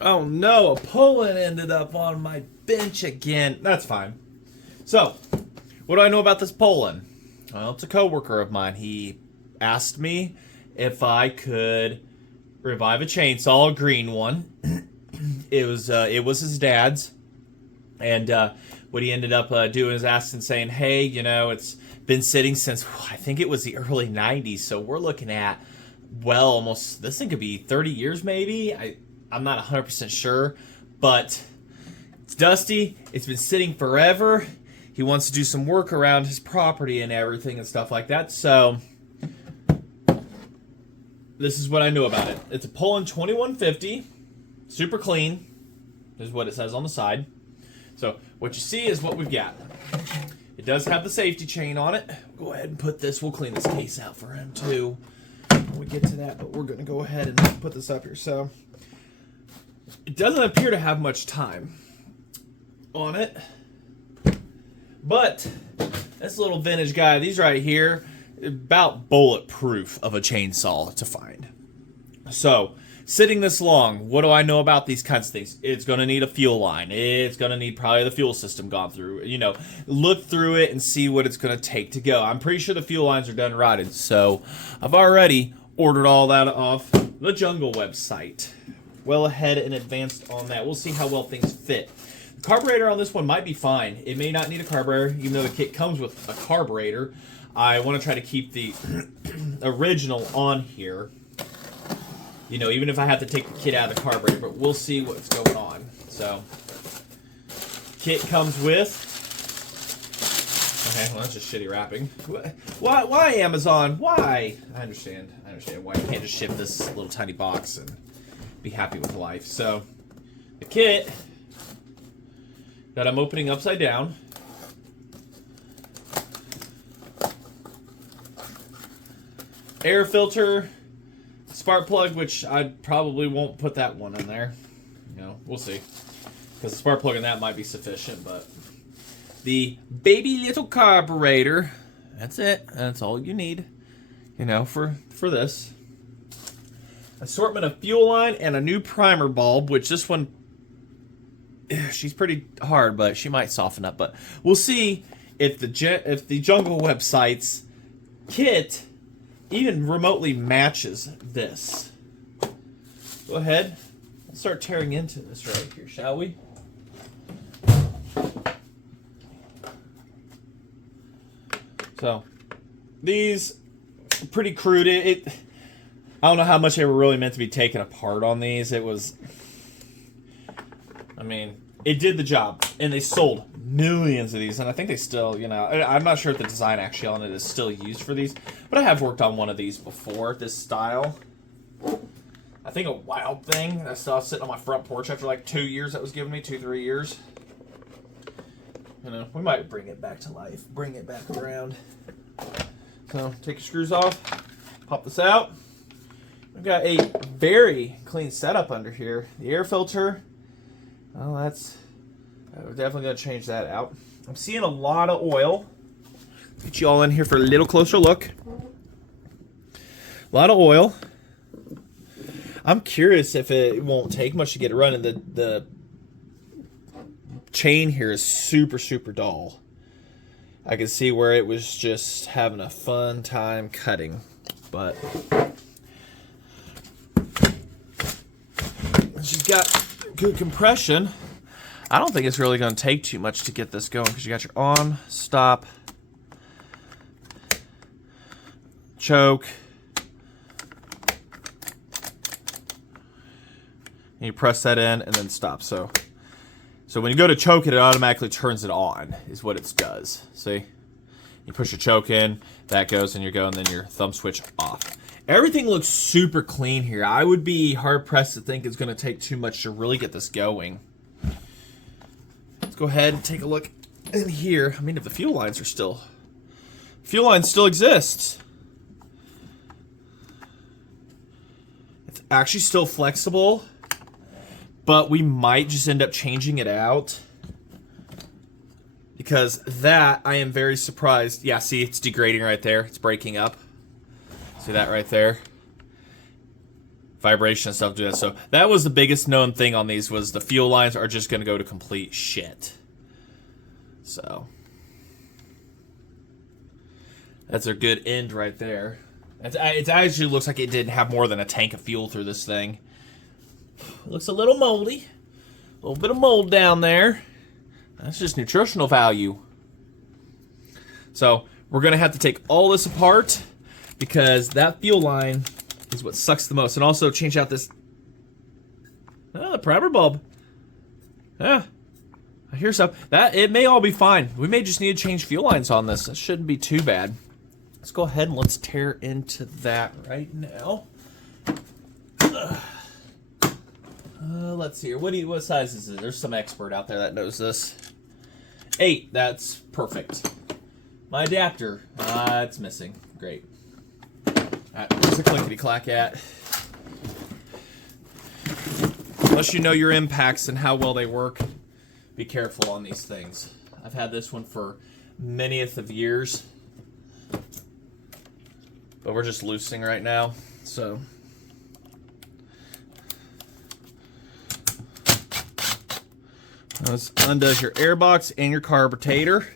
Oh no, a Poulan ended up on my bench again. That's fine. So, what do I know about this Poulan? Well, it's a coworker of mine. He asked me if I could revive a chainsaw, a green one. It was his dad's, and what he ended up doing is asking, saying, "Hey, it's been sitting since I think it was the early '90s, so we're looking at almost this thing could be 30 years, maybe. I'm not 100% sure, but it's dusty. It's been sitting forever. He wants to do some work around his property and everything and stuff like that. So this is what I know about it. It's a Poulan 2150, super clean. This is what it says on the side. So what you see is what we've got. It does have the safety chain on it. Go ahead and put this. We'll clean this case out for him too when we get to that, but we're going to go ahead and put this up here. So it doesn't appear to have much time on it, but this little vintage guy, these right here, about bulletproof of a chainsaw to find. So sitting this long, what do I know about these kinds of things? It's going to need a fuel line. It's going to need probably the fuel system gone through. Look through it and see what it's going to take to go. I'm pretty sure the fuel lines are done rotted, so I've already ordered all that off the Jungle website. Well ahead and advanced on that. We'll see how well things fit. The carburetor on this one might be fine. It may not need a carburetor, even though the kit comes with a carburetor. I want to try to keep the original on here. Even if I have to take the kit out of the carburetor, but we'll see what's going on. So, kit comes with. Okay, well that's just shitty wrapping. Why Amazon? Why? I understand why you can't just ship this little tiny box and be happy with life. So, the kit that I'm opening upside down. Air filter, spark plug, which I probably won't put that one in there. We'll see. Because the spark plug in that might be sufficient, but the baby little carburetor, that's it. That's all you need, for this. Assortment of fuel line and a new primer bulb, which this one, she's pretty hard, but she might soften up. But we'll see if the Jungle website's kit even remotely matches this. Go ahead. Let's start tearing into this right here, shall we? So, these are pretty crude. I don't know how much they were really meant to be taken apart on these. It did the job, and they sold millions of these, and I think they still, I'm not sure if the design actually on it is still used for these, but I have worked on one of these before, this style. I think a Wild Thing, I still sitting on my front porch after like 2 years that was given me, 2-3 years. We might bring it back to life, bring it back around. So, take your screws off, pop this out. We've got a very clean setup under here. The air filter, well, we're definitely going to change that out. I'm seeing a lot of oil. Get you all in here for a little closer look. A lot of oil. I'm curious if it won't take much to get it running. The chain here is super, super dull. I can see where it was just having a fun time cutting. But she's got good compression. I don't think it's really going to take too much to get this going because you got your on, stop, choke, and you press that in and then stop. So when you go to choke it, it automatically turns it on, is what it does. See? You push your choke in, that goes, and you're going, then your thumb switch off. Everything looks super clean here. I would be hard-pressed to think it's going to take too much to really get this going. Let's go ahead and take a look in here. If the fuel lines still exists. It's actually still flexible, but we might just end up changing it out. Because that, I am very surprised. Yeah, see, it's degrading right there. It's breaking up. See that right there? vibration and stuff do that. So that was the biggest known thing on these, was the fuel lines are just going to go to complete shit. So that's a good end right there. It actually looks like it didn't have more than a tank of fuel through this thing. It looks a little moldy. A little bit of mold down there. That's just nutritional value. So we're going to have to take all this apart because that fuel line is what sucks the most. And also change out this primer bulb. Yeah, I hear stuff. It may all be fine. We may just need to change fuel lines on this. That shouldn't be too bad. Let's go ahead and let's tear into that right now. Let's see here. What size is it? There's some expert out there that knows this. 8. That's perfect. My adapter. It's missing. Great. Alright, where's the clickety-clack at? Unless you know your impacts and how well they work, be careful on these things. I've had this one for manyth of years. But we're just loosening right now, so. This undoes your airbox and your carburetor.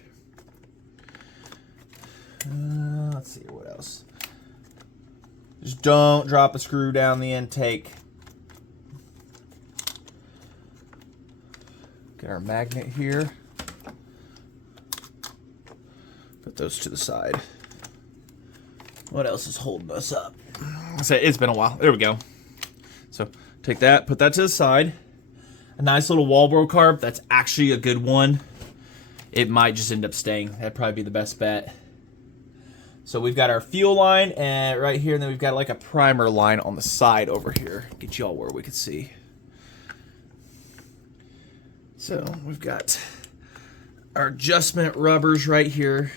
Let's see, what else? Just don't drop a screw down the intake. Get our magnet here. Put those to the side. What else is holding us up? It's been a while. There we go. So take that, put that to the side. A nice little Walbro carb. That's actually a good one. It might just end up staying. That'd probably be the best bet. So we've got our fuel line and right here, and then we've got like a primer line on the side over here. Get you all where we can see. So we've got our adjustment rubbers right here.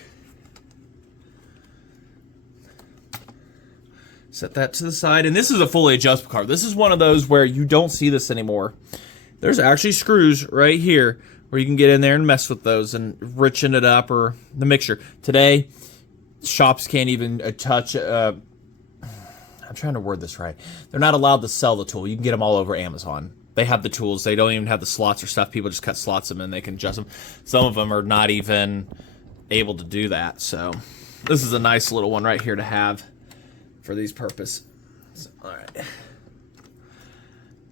Set that to the side, and this is a fully adjustable carb. This is one of those where you don't see this anymore. There's actually screws right here where you can get in there and mess with those and richen it up, or the mixture. Today, shops can't even touch. I'm trying to word this right. They're not allowed to sell the tool. You can get them all over Amazon. They have the tools. They don't even have the slots or stuff. People just cut slots them and they can adjust them. Some of them are not even able to do that. So this is a nice little one right here to have for these purposes. So, all right.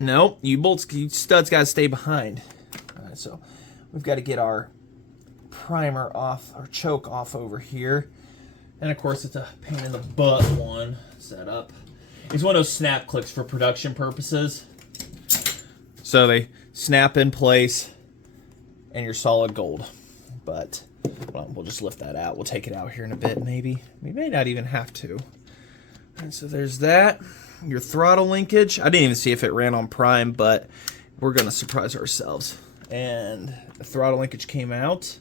No, you studs got to stay behind. All right, so we've got to get our primer off, our choke off over here. And of course, it's a pain in the butt one set up. It's one of those snap clicks for production purposes. So they snap in place and you're solid gold. But well, we'll just lift that out. We'll take it out here in a bit, maybe. We may not even have to. And so there's that. Your throttle linkage. I didn't even see if it ran on prime, but we're going to surprise ourselves. And the throttle linkage came out.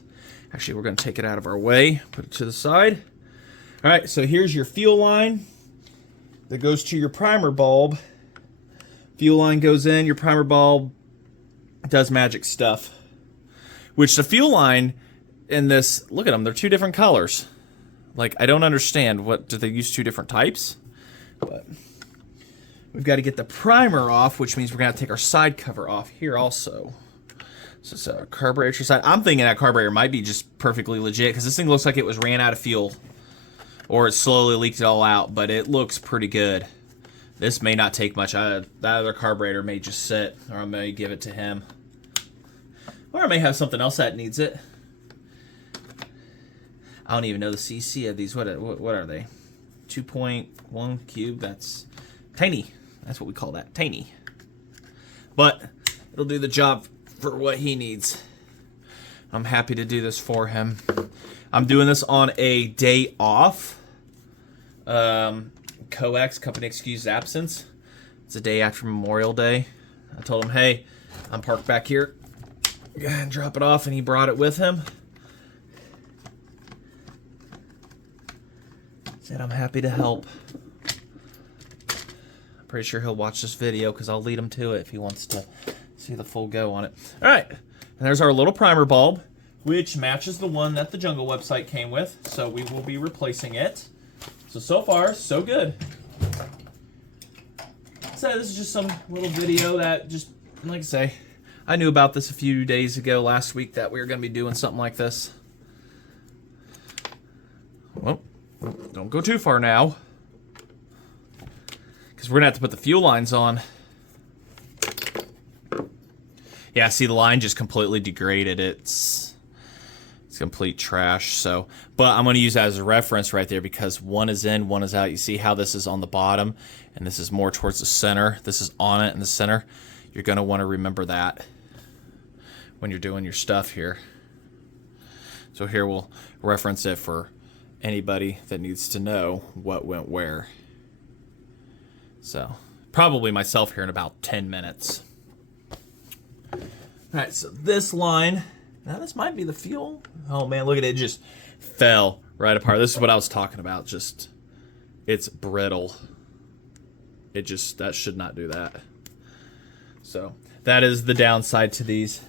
Actually, we're going to take it out of our way. Put it to the side. All right, so here's your fuel line that goes to your primer bulb. Fuel line goes in, your primer bulb does magic stuff. Which the fuel line in this, look at them, they're two different colors. Like, I don't understand. What, do they use two different types? But we've got to get the primer off, which means we're going to take our side cover off here also. So it's a carburetor side. I'm thinking that carburetor might be just perfectly legit because this thing looks like it was ran out of fuel. Or it slowly leaked it all out, but it looks pretty good. This may not take much. That other carburetor may just sit, or I may give it to him. Or I may have something else that needs it. I don't even know the CC of these. What are they? 2.1 cube. That's tiny. That's what we call that. Tiny. But it'll do the job for what he needs. I'm happy to do this for him. I'm doing this on a day off. COEX, company excused absence. It's a day after Memorial Day. I told him, hey, I'm parked back here. Go ahead and drop it off, and he brought it with him. Said I'm happy to help. I'm pretty sure he'll watch this video because I'll lead him to it if he wants to see the full go on it. All right, and there's our little primer bulb, which matches the one that the Jungle website came with, so we will be replacing it. So far, so good. What's said, this is just some little video that just, like I say, I knew about this a few days ago, last week, that we were going to be doing something like this. Well, don't go too far now, because we're going to have to put the fuel lines on. Yeah, see, the line just completely degraded. It's complete trash. So, but I'm going to use that as a reference right there, because one is in, one is out. You see how this is on the bottom, and this is more towards the center. This is on it in the center. You're going to want to remember that when you're doing your stuff here. So here we'll reference it for anybody that needs to know what went where. So, probably myself here in about 10 minutes. Alright, so this line, now this might be the fuel. Oh man, look at it, it just fell right apart. This is what I was talking about, just, it's brittle. That should not do that. So, that is the downside to these.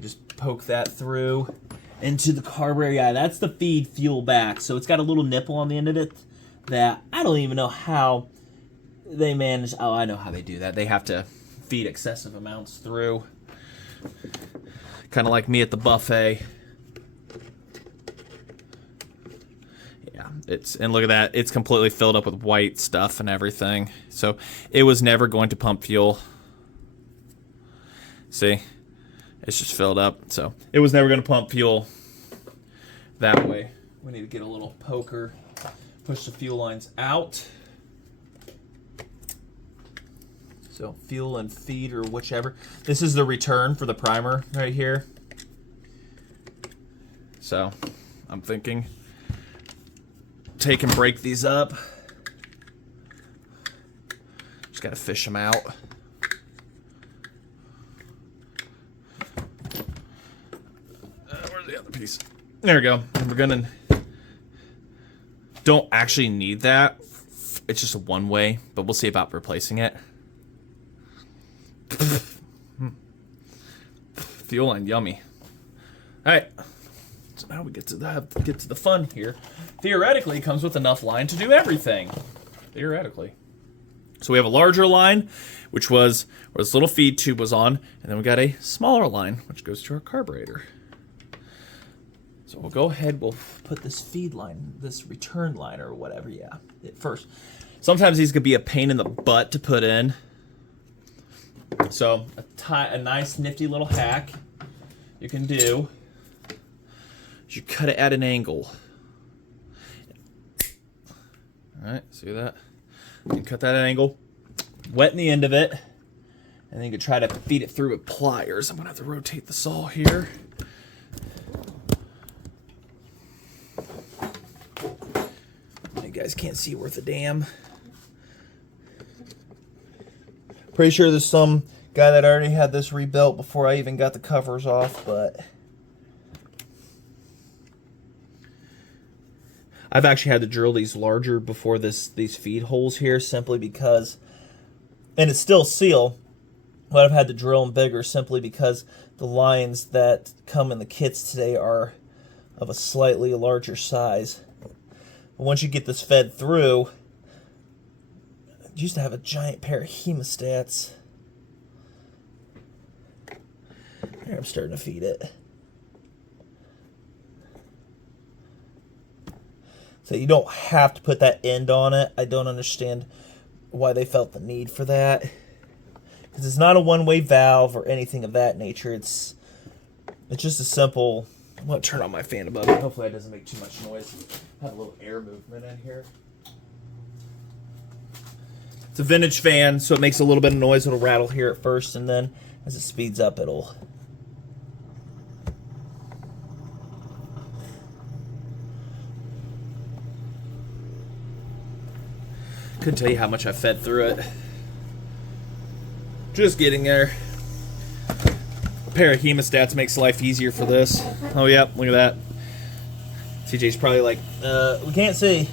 Just poke that through into the carburetor. Yeah, that's the feed fuel back. So it's got a little nipple on the end of it that I don't even know how they manage. Oh, I know how they do that. They have to feed excessive amounts through. Kind of like me at the buffet. Yeah, and look at that. It's completely filled up with white stuff and everything. So it was never going to pump fuel. See? It's just filled up. So it was never going to pump fuel that way. We need to get a little poker. Push the fuel lines out. So fuel and feed or whichever. This is the return for the primer right here. So I'm thinking take and break these up. Just got to fish them out. Where's the other piece? There we go. And we're gonna, don't actually need that. It's just a one way, but we'll see about replacing it. Fuel line, yummy. All right, so now we get to the fun here. Theoretically, it comes with enough line to do everything. Theoretically. So we have a larger line, which was where this little feed tube was on, and then we got a smaller line, which goes to our carburetor. So we'll go ahead, we'll put this feed line, this return line or whatever, yeah, at first. Sometimes these could be a pain in the butt to put in. So a nice nifty little hack you can do is you cut it at an angle. All right, see that? You cut that at an angle, wet the end of it, and then you can try to feed it through with pliers. I'm gonna have to rotate the saw here. You guys can't see worth a damn. Pretty sure there's some guy that already had this rebuilt before I even got the covers off, but I've actually had to drill these larger before these feed holes here, simply because, and it's still sealed, but I've had to drill them bigger simply because the lines that come in the kits today are of a slightly larger size. But once you get this fed through, I used to have a giant pair of hemostats. Here, I'm starting to feed it. So you don't have to put that end on it. I don't understand why they felt the need for that. Because it's not a one-way valve or anything of that nature. It's just a simple... I'm going to turn on my fan above it. Hopefully that doesn't make too much noise. I have a little air movement in here. It's a vintage fan, so it makes a little bit of noise. It'll rattle here at first, and then as it speeds up, it'll... Couldn't tell you how much I fed through it. Just getting there. A pair of hemostats makes life easier for this. Oh, yeah, look at that. TJ's probably like, we can't see.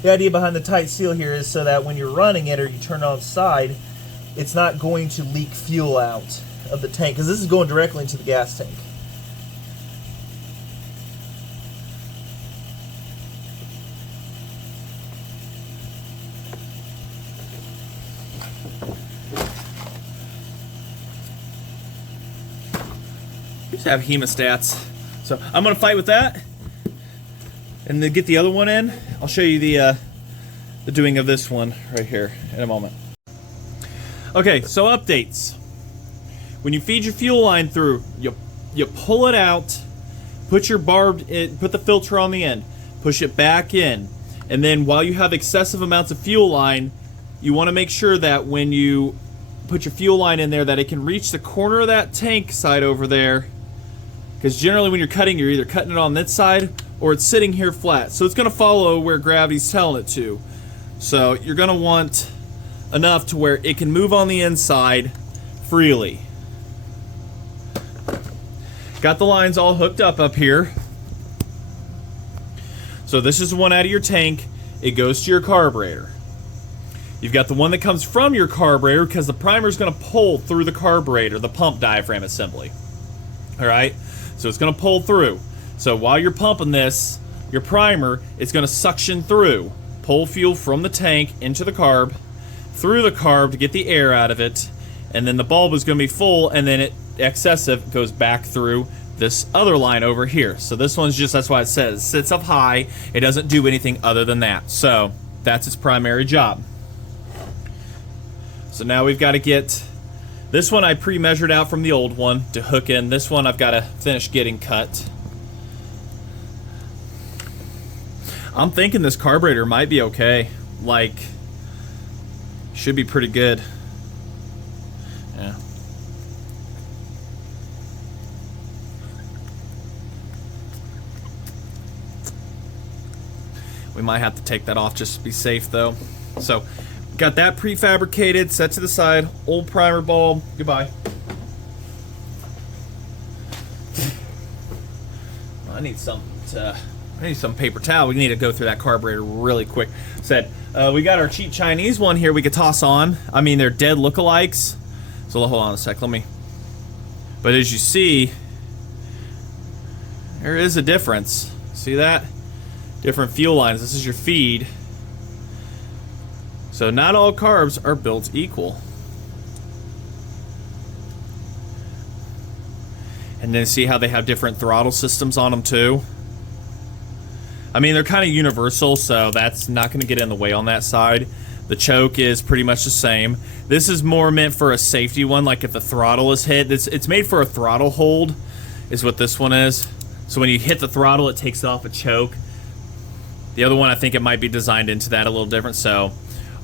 The idea behind the tight seal here is so that when you're running it or you turn it on its side, it's not going to leak fuel out. of the tank, because this is going directly into the gas tank. Just have hemostats. So I'm gonna fight with that, and then get the other one in. I'll show you the doing of this one right here in a moment. Okay, so updates. When you feed your fuel line through, you pull it out, put your put the filter on the end, push it back in, and then while you have excessive amounts of fuel line, you want to make sure that when you put your fuel line in there that it can reach the corner of that tank side over there, because generally when you're cutting, you're either cutting it on this side or it's sitting here flat, so it's going to follow where gravity's telling it to. So you're going to want enough to where it can move on the inside freely. Got the lines all hooked up here. So this is the one out of your tank. It goes to your carburetor. You've got the one that comes from your carburetor because the primer is going to pull through the carburetor, the pump diaphragm assembly. Alright, so it's going to pull through. So while you're pumping this, your primer is going to suction through, pull fuel from the tank into the carb, through the carb to get the air out of it, and then the bulb is going to be full, and then excessive goes back through this other line over here. So this one's just, that's why it says, sits up high. It doesn't do anything other than that. So that's its primary job. So now we've got to get this one I pre-measured out from the old one to hook in. This one I've got to finish getting cut. I'm thinking this carburetor might be okay. Like, should be pretty good. Yeah. We might have to take that off just to be safe though. So, got that prefabricated, set to the side. Old primer bulb. Goodbye. I need some paper towel. We need to go through that carburetor really quick. We got our cheap Chinese one here we could toss on. I mean, they're dead lookalikes. So hold on a sec, but as you see, there is a difference. See that? Different fuel lines. This is your feed. So not all carbs are built equal. And then see how they have different throttle systems on them too. I mean, they're kind of universal, so that's not going to get in the way on that side. The choke is pretty much the same. This is more meant for a safety one, like if the throttle is hit. It's made for a throttle hold, is what this one is. So when you hit the throttle, it takes off a choke. The other one, I think it might be designed into that a little different. So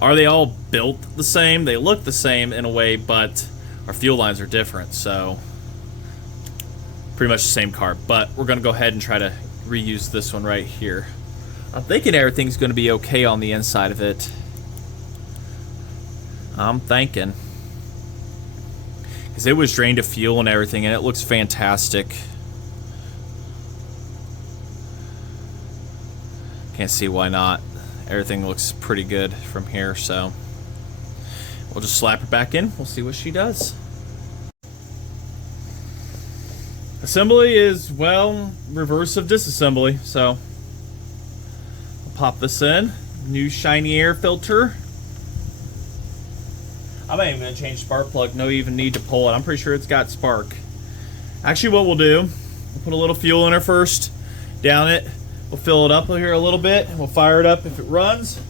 are they all built the same? They look the same in a way, but our fuel lines are different. So pretty much the same carb. But we're going to go ahead and try to reuse this one right here. I'm thinking everything's going to be okay on the inside of it. I'm thinking. Because it was drained of fuel and everything, and it looks fantastic. Can't see why not. Everything looks pretty good from here, so we'll just slap her back in. We'll see what she does. Assembly is, well, reverse of disassembly, so I'll pop this in. New shiny air filter. I'm not even going to change spark plug. No even need to pull it. I'm pretty sure it's got spark. Actually, what we'll do, we'll put a little fuel in her first, down it. We'll fill it up here a little bit, and we'll fire it up if it runs.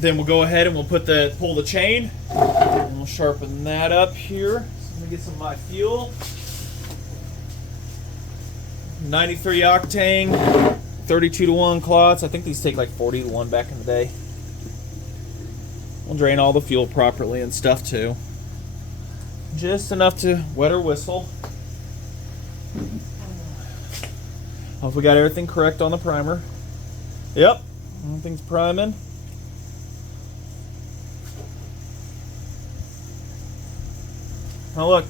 Then we'll go ahead and we'll pull the chain, and we'll sharpen that up here. So I'm going to get some of my fuel. 93 octane, 32-to-1 clots. I think these take like 40-to-1 back in the day. We'll drain all the fuel properly and stuff too. Just enough to wet her whistle. Hope we got everything correct on the primer. Yep, everything's priming. Oh look.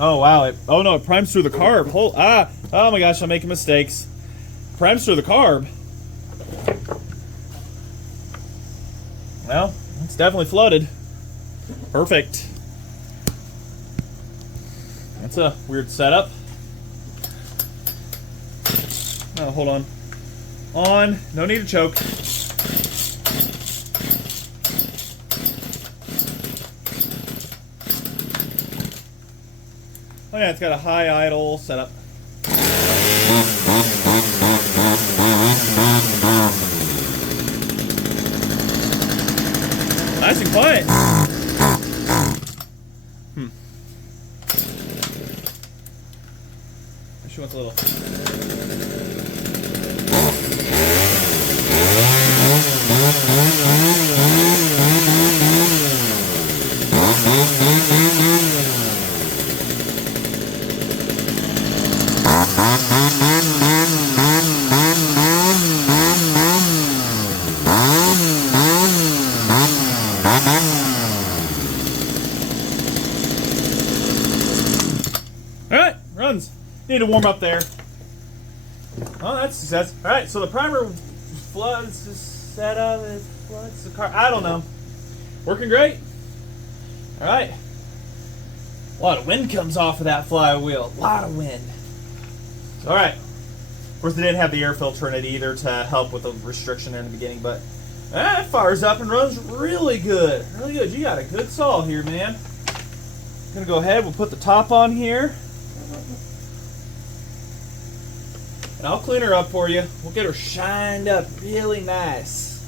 Oh wow. Oh no, it primes through the carb. Oh my gosh, I'm making mistakes. Primes through the carb. Well, it's definitely flooded. Perfect. That's a weird setup. Oh, hold on. On. No need to choke. Oh yeah, it's got a high idle setup. Nice and quiet. She wants a little. Alright, runs. Need to warm up there. Oh, that's success. Alright, so the primer floods the setup, it floods the car. I don't know. Working great. Alright. A lot of wind comes off of that flywheel. A lot of wind. Alright. Of course, they didn't have the air filter in it either to help with the restriction there in the beginning, but it fires up and runs really good. Really good. You got a good saw here, man. I'm gonna go ahead, we'll put the top on here. And I'll clean her up for you. We'll get her shined up really nice.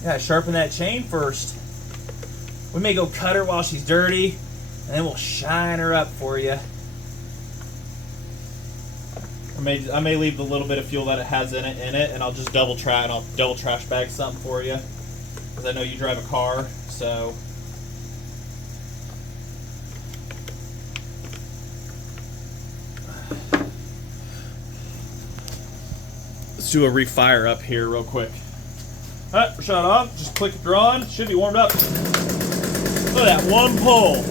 You gotta sharpen that chain first. We may go cut her while she's dirty, and then we'll shine her up for you. I may leave the little bit of fuel that it has in it, and I'll just double trash bag something for you, because I know you drive a car, so. Let's do a refire up here real quick. Alright, we're shut off. Just click it on. Should be warmed up. Look at that one pull.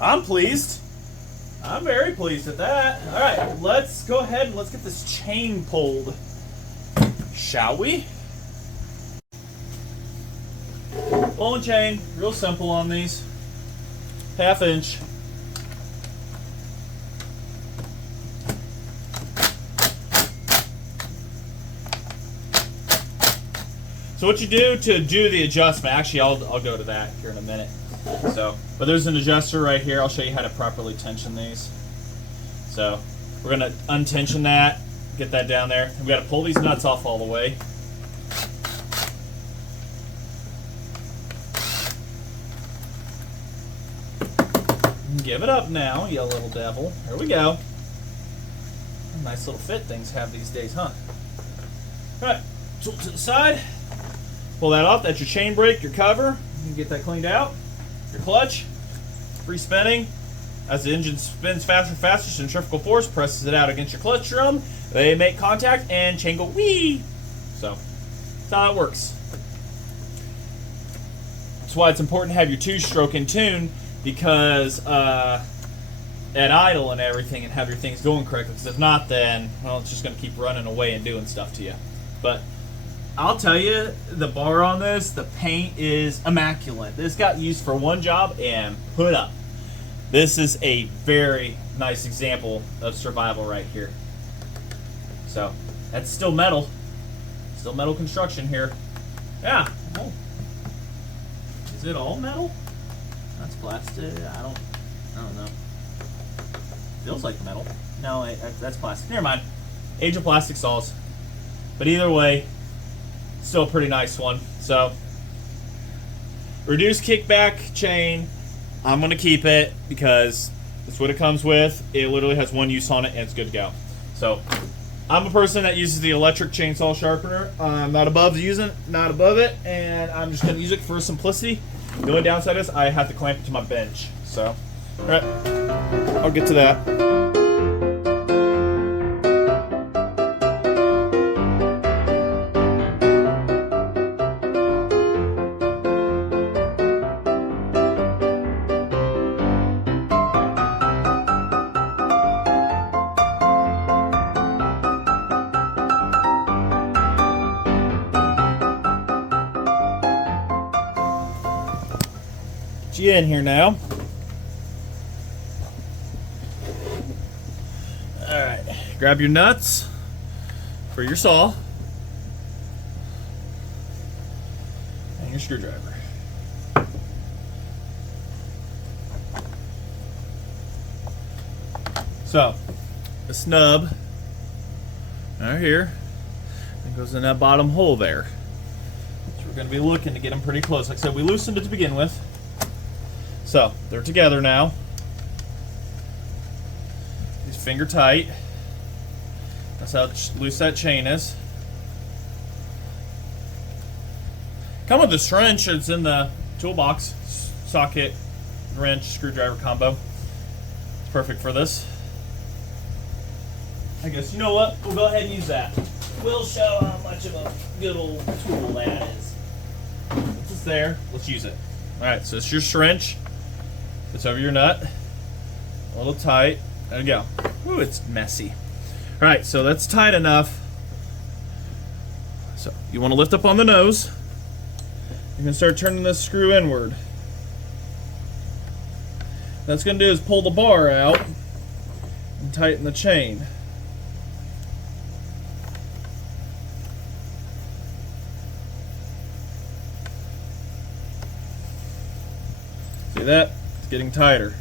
I'm pleased. I'm very pleased at that. All right, let's go ahead and let's get this chain pulled, shall we? Ball and chain, real simple on these. 1/2 inch. So what you do to do the adjustment, actually I'll go to that here in a minute. But there's an adjuster right here. I'll show you how to properly tension these. So we're gonna untension that, get that down there. We gotta pull these nuts off all the way. Give it up now, you little devil. Here we go. Nice little fit things have these days, huh? Alright, tool to the side. Pull that off. That's your chain brake, your cover. You can get that cleaned out. Your clutch, free spinning. As the engine spins faster and faster, centrifugal force presses it out against your clutch drum. They make contact and chain go wee. So that's how it works. That's why it's important to have your 2-stroke in tune, because at idle and everything, and have your things going correctly. Because if not, then well, it's just going to keep running away and doing stuff to you. But I'll tell you, the bar on this, the paint is immaculate. This got used for one job and put up. This is a very nice example of survival right here. So, that's still metal. Still metal construction here. Yeah. Oh. Is it all metal? That's plastic. I don't know. Feels like metal. No, that's plastic. Never mind. Age of plastic saws. But either way, still a pretty nice one. So, reduced kickback chain. I'm going to keep it because that's what it comes with. It literally has one use on it and it's good to go. So, I'm a person that uses the electric chainsaw sharpener. I'm not above it, and I'm just going to use it for simplicity. The only downside is I have to clamp it to my bench. So, alright, I'll get to that. get you in here now. Alright, grab your nuts for your saw and your screwdriver. So, the snub right here, it goes in that bottom hole there. So we're going to be looking to get them pretty close. Like I said, we loosened it to begin with. So, they're together now. These finger tight. That's how loose that chain is. Come with this wrench. It's in the toolbox. Socket, wrench, screwdriver combo. It's perfect for this. I guess, you know what? We'll go ahead and use that. We'll show how much of a good old tool that is. Once it's there, let's use it. Alright, so it's your wrench. It's over your nut. A little tight. There we go. Ooh, it's messy. Alright, so that's tight enough. So, you want to lift up on the nose. You're going to start turning this screw inward. What that's going to do is pull the bar out and tighten the chain. See that? It's getting tighter.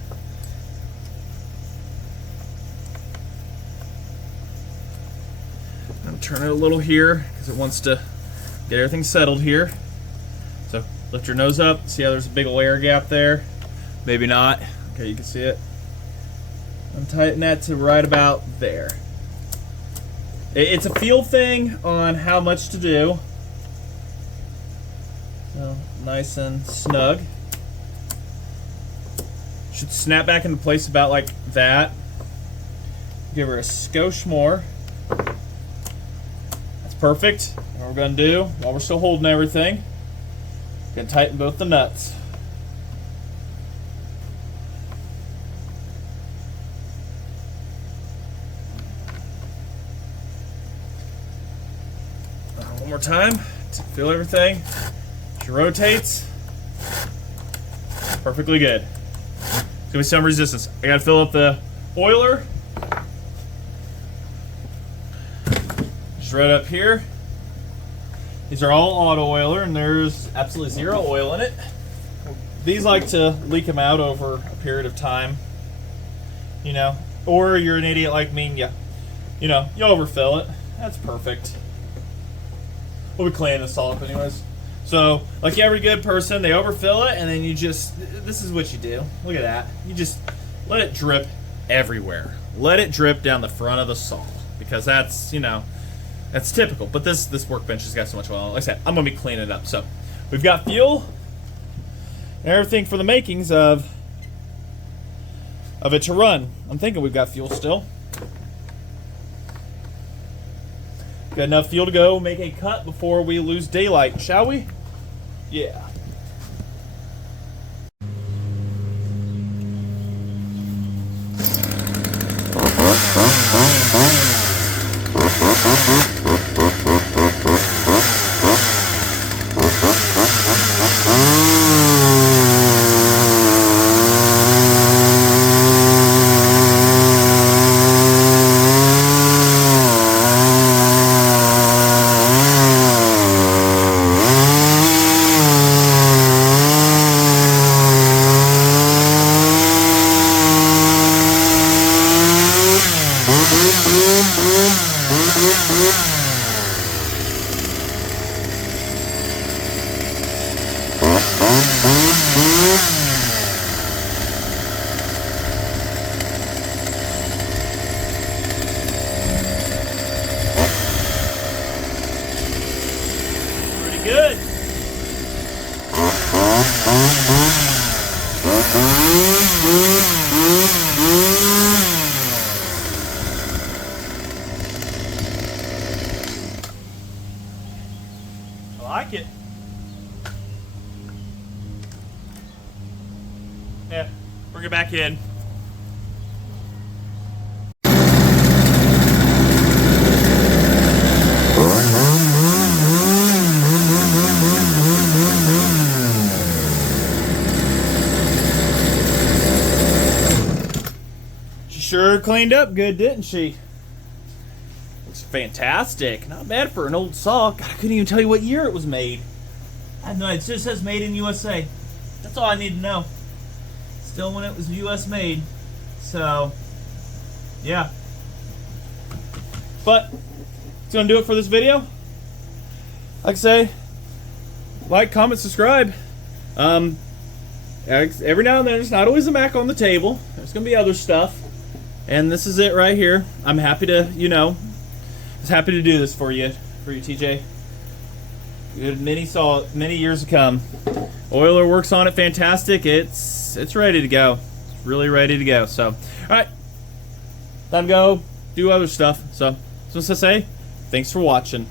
I'm turn it a little here because it wants to get everything settled here. So lift your nose up. See how there's a big old air gap there? Maybe not. Okay, you can see it. And tighten that to right about there. It's a feel thing on how much to do. So nice and snug. Should snap back into place about like that. Give her a skosh more. That's perfect. What we're going to do, while we're still holding everything, we're going to tighten both the nuts. One more time to feel everything. She rotates. Perfectly good. There's gonna be some resistance. I gotta fill up the oiler. Just right up here. These are all auto oiler, and there's absolutely zero oil in it. These like to leak them out over a period of time, you know. Or you're an idiot like me, and you overfill it. That's perfect. We'll be cleaning this all up anyways. So, like every good person, they overfill it, and then you just, this is what you do. Look at that. You just let it drip everywhere. Let it drip down the front of the saw, because that's, that's typical. But this workbench has got so much oil. Like I said, I'm going to be cleaning it up. So, we've got fuel and everything for the makings of it to run. I'm thinking we've got fuel still. Got enough fuel to go make a cut before we lose daylight, shall we? Yeah. Pretty good. I like it. Yeah, bring it back in. sure cleaned up good, didn't she? Looks fantastic. Not bad for an old saw. God, I couldn't even tell you what year it was made. I know, it just says made in USA. That's all I need to know. Still when it was US made. So, yeah. But, it's going to do it for this video. Like I say, like, comment, subscribe. Every now and then, there's not always a Mac on the table. There's going to be other stuff. And this is it right here. I'm happy to, happy to do this for you, TJ. Good many years to come. Oiler works on it fantastic. It's ready to go. It's really ready to go. So, all right, time to go do other stuff. So, just to say, thanks for watching.